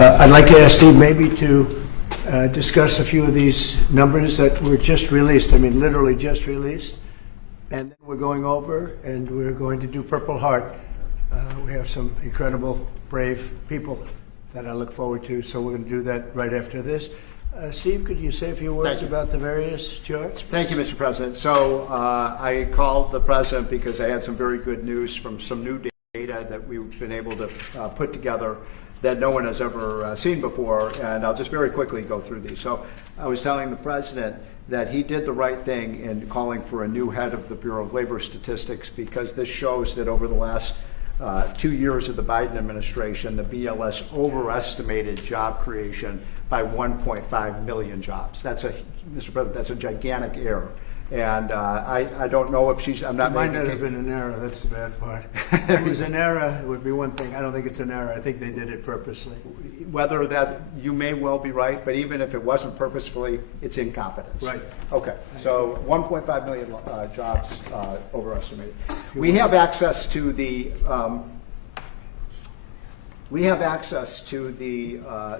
I'd like to ask Steve maybe to discuss a few of these numbers that were just released. I mean, literally just released. And then we're going over and we're going to do Purple Heart. We have some incredible, brave people that I look forward to, so we're going to do that right after this. Steve, could you say a few words about the various charts? Thank you, Mr. President. So I called the President because I had some very good news from some new data that we've been able to put together that no one has ever seen before, and I'll just very quickly go through these. So I was telling the President that he did the right thing in calling for a new head of the Bureau of Labor Statistics, because this shows that over the last 2 years of the Biden administration, the BLS overestimated job creation by 1.5 million jobs. That's a, Mr. President, that's a gigantic error. And I don't know if she's, I'm not It might making not have been an error, that's the bad part. If it was an error, it would be one thing. I don't think it's an error. I think they did it purposely. whether that, you may well be right, but even if it wasn't purposefully, it's incompetence. Right. Okay, so 1.5 million jobs overestimated. We have access to the,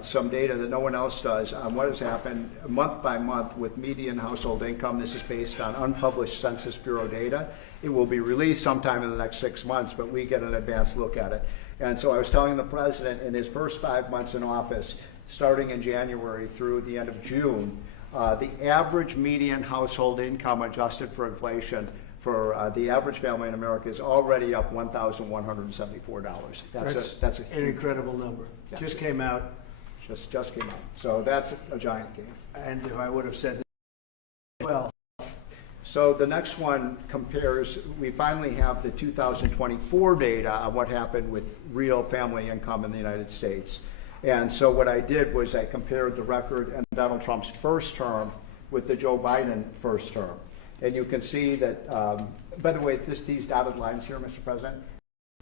some data that no one else does on what has happened month by month with median household income. This is based on unpublished Census Bureau data. It will be released sometime in the next 6 months, but we get an advanced look at it. And so I was telling the President in his first 5 months in office, starting in January through the end of June, the average median household income adjusted for inflation for the average family in America is already up $1,174. That's an incredible number. Yeah. Just came out. Just came out. So that's a giant gain. And if I would have said that, well. So the next one compares, we finally have the 2024 data on what happened with real family income in the United States. And so what I did was I compared the record in Donald Trump's first term with the Joe Biden first term. And you can see that, by the way, these dotted lines here, Mr. President,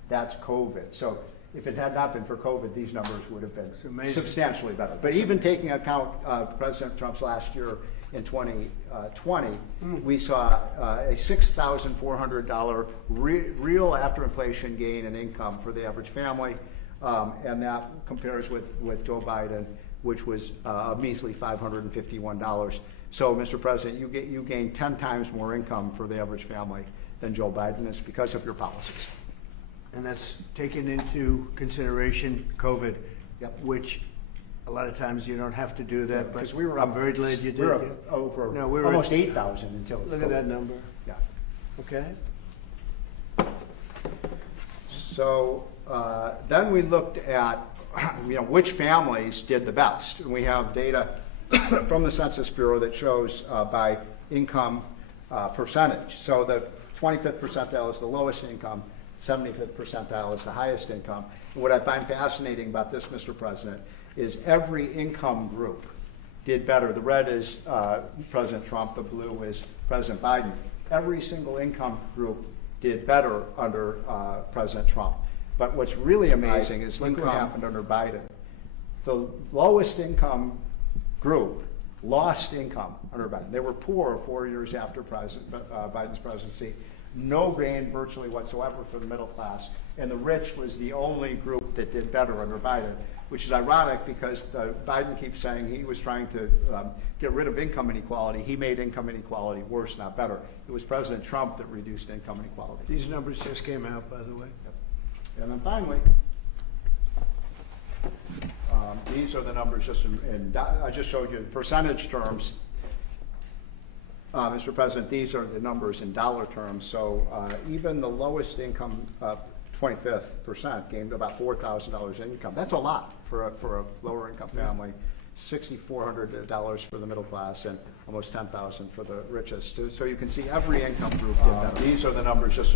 that's COVID. So if it had not been for COVID, these numbers would have been substantially better. But even taking account President Trump's last year in 2020, we saw a $6,400 real after inflation gain in income for the average family. And that compares with Joe Biden, which was a measly $551. So, Mr. President, you gain 10 times more income for the average family than Joe Biden is because of your policies. And that's taken into consideration COVID, Yep. which a lot of times you don't have to do that, but we were I'm very glad you did. We're over almost 8,000 until Look at that number. Yeah. Okay. So then we looked at which families did the best. And we have data from the Census Bureau that shows by income percentage. So the 25th percentile is the lowest income, 75th percentile is the highest income. And what I find fascinating about this, Mr. President, is every income group did better. The red is President Trump, the blue is President Biden. Every single income group did better under President Trump. But what's really amazing is look what happened under Biden. The lowest income group lost income under Biden. They were poor 4 years after Biden's presidency. No gain virtually whatsoever for the middle class. And the rich was the only group that did better under Biden, which is ironic because Biden keeps saying he was trying to get rid of income inequality. He made income inequality worse, not better. It was President Trump that reduced income inequality. These numbers just came out, by the way. Yep. And then finally, these are the numbers just I just showed you in percentage terms. Mr. President, these are the numbers in dollar terms. So even the lowest income, 25th percent, gained about $4,000 in income. That's a lot for a lower income family. $6,400 for the middle class and almost $10,000 for the richest. So you can see every income group did better. These are the numbers just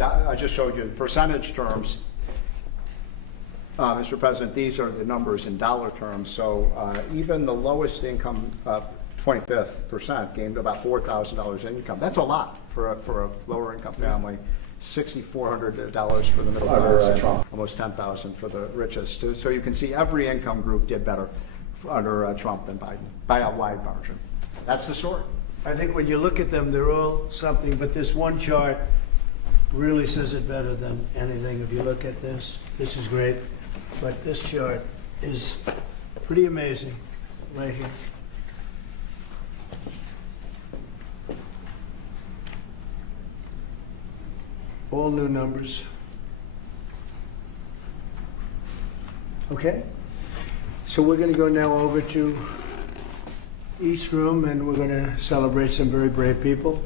I just showed you in percentage terms. Mr. President, these are the numbers in dollar terms. So even the lowest income, 25th percent, gained about $4,000 in income. That's a lot for a lower income family. $6,400 for the middle class, almost $10,000 for the richest. So you can see every income group did better under Trump than Biden by a wide margin. That's the story. I think when you look at them, they're all something, but this one chart really says it better than anything. If you look at this is great, but this chart is pretty amazing right here. All new numbers. Okay? So we're going to go now over to East Room, and we're going to celebrate some very brave people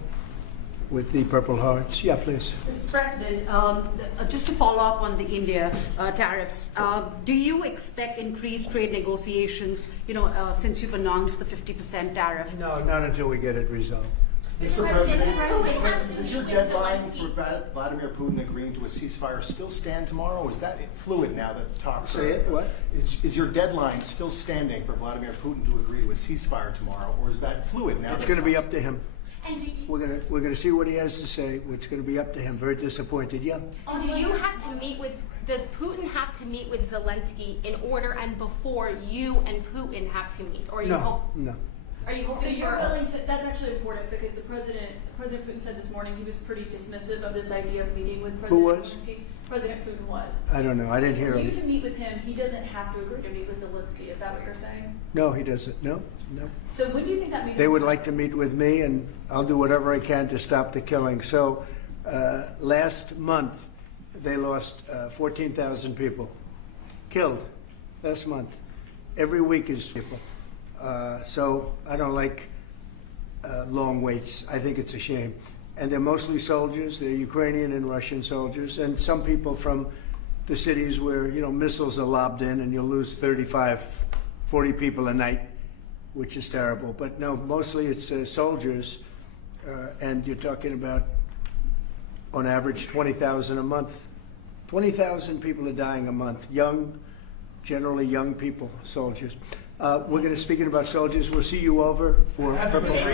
with the Purple Hearts. Yeah, please. Mr. President, just to follow up on the India tariffs, do you expect increased trade negotiations, since you've announced the 50% tariff? No, not until we get it resolved. Mr. President, is your deadline for Vladimir Putin agreeing to a ceasefire still stand tomorrow? Or is that fluid now that talks are... Say it, what? Is your deadline still standing for Vladimir Putin to agree to a ceasefire tomorrow, or is that fluid now? It's going to be up to him. And do We're going to see what he has to say. It's going to be up to him. Very disappointed. Yeah. you have to meet with, does Putin have to meet with Zelensky in order and before you and Putin have to meet? Or are you No. Are you So hoping you're for willing to, that's actually important because President Putin said this morning he was pretty dismissive of this idea of meeting with President Who was? Zelensky. President Putin was. I don't know. I didn't hear For you him. to meet with him, he doesn't have to agree to meet with Zelensky. Is that what you're saying? No, he doesn't. No. So when do you think that meeting? They would like to meet with me, and I'll do whatever I can to stop the killing. So last month, they lost 14,000 people killed last month. Every week is people. So I don't like long waits. I think it's a shame. And they're mostly soldiers. They're Ukrainian and Russian soldiers, and some people from the cities where missiles are lobbed in, and you'll lose 35, 40 people a night, which is terrible. But no, mostly it's soldiers, and you're talking about, on average, 20,000 a month. 20,000 people are dying a month. Young, generally young people, soldiers. We're going to, speaking about soldiers, we'll see you over for Purple Hearts.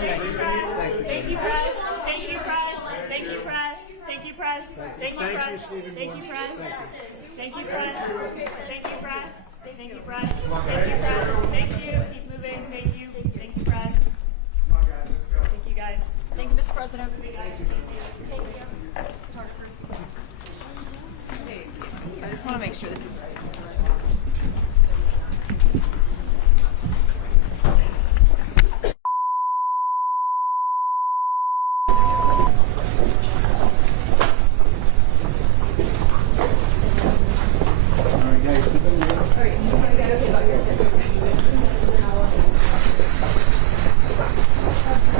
Thank you, press. Thank you, press. Thank you, press. Thank you, press. Thank you, Thank you, press. Stephen Thank you, Moore. press. Thank Thank you, press. Thank you, press. Thank you, press. Thank you, press. Thank you. Keep moving. Thank you. Thank you, press. Thank you, guys. Thank you, Mr. President. Thank you, guys. Thank you. I just want to make sure that All right, guys.